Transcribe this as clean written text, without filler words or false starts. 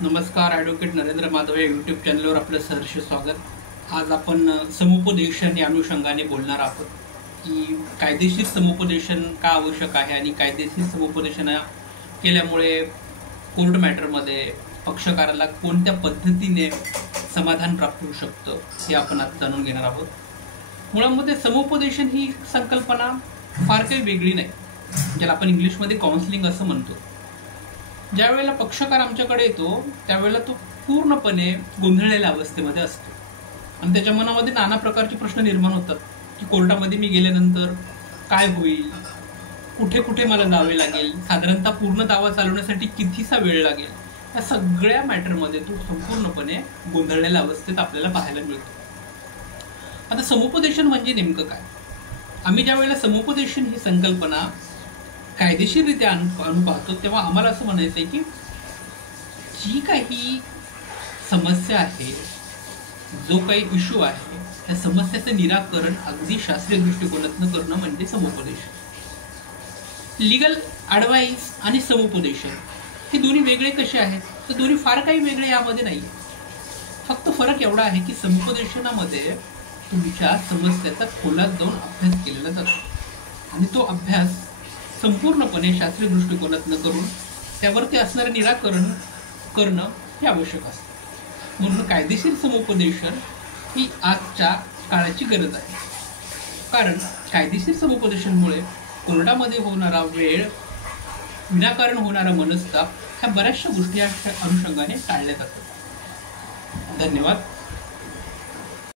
नमस्कार, ॲडव्होकेट नरेंद्र माधव या यूट्यूब चॅनलवर आपलं सहर्ष स्वागत. आज आपण समुपदेशन या अनुषंगाने बोलणार आहोत की कायदेशीर समुपदेशन का आवश्यक आहे आणि कायदेशीर समुपदेशन केल्यामुळे कोर्ट मॅटरमध्ये पक्षकाराला कोणत्या पद्धतीने समाधान प्राप्त होऊ शकतं हे आपण आज जाणून घेणार आहोत. मुळामध्ये समुपदेशन ही संकल्पना फार काही वेगळी नाही, ज्याला आपण इंग्लिशमध्ये काउन्सिलिंग असं म्हणतो. ज्या वेळेला पक्षकार आमच्याकडे येतो त्यावेळेला तो पूर्णपणे गोंधळलेल्या अवस्थेमध्ये असतो आणि त्याच्या मनामध्ये नाना प्रकारचे प्रश्न निर्माण होतात की कोर्टामध्ये मी गेल्यानंतर काय होईल, कुठे कुठे मला जावे लागेल, साधारणतः पूर्ण दावा चालवण्यासाठी कितीसा वेळ लागेल. या सगळ्या मॅटरमध्ये तो संपूर्णपणे गोंधळलेल्या अवस्थेत आपल्याला पाहायला मिळतो. आता समुपदेशन म्हणजे नेमकं काय? आम्ही ज्या वेळेला समुपदेशन ही संकल्पना कायदेशीररित्या आणून पाहतो तेव्हा आम्हाला असं म्हणायचं आहे की जी काही समस्या आहे, जो काही इश्यू आहे, त्या समस्येचं निराकरण अगदी शास्त्रीय दृष्टिकोनातून करणं म्हणजे समुपदेशन. लिगल ॲडवाईस आणि समुपदेशन हे दोन्ही वेगळे कसे आहेत? तर दोन्ही फार काही वेगळे यामध्ये नाही. फक्त फरक एवढा आहे की समुपदेशनामध्ये तुमच्या समस्येचा खोलात जाऊन अभ्यास केलेला जातो आणि तो अभ्यास संपूर्णपणे शास्त्रीय दृष्टिकोनातून करून त्यावरती असणारं निराकरण करणं हे आवश्यक असतं. म्हणून कायदेशीर समुपदेशन ही आजच्या काळाची गरज आहे. कारण कायदेशीर समुपदेशनमुळे कोर्टामध्ये होणारा वेळ, विनाकारण होणारा मनस्ताप ह्या बऱ्याचशा गोष्टी या अनुषंगाने टाळल्या जातात. धन्यवाद.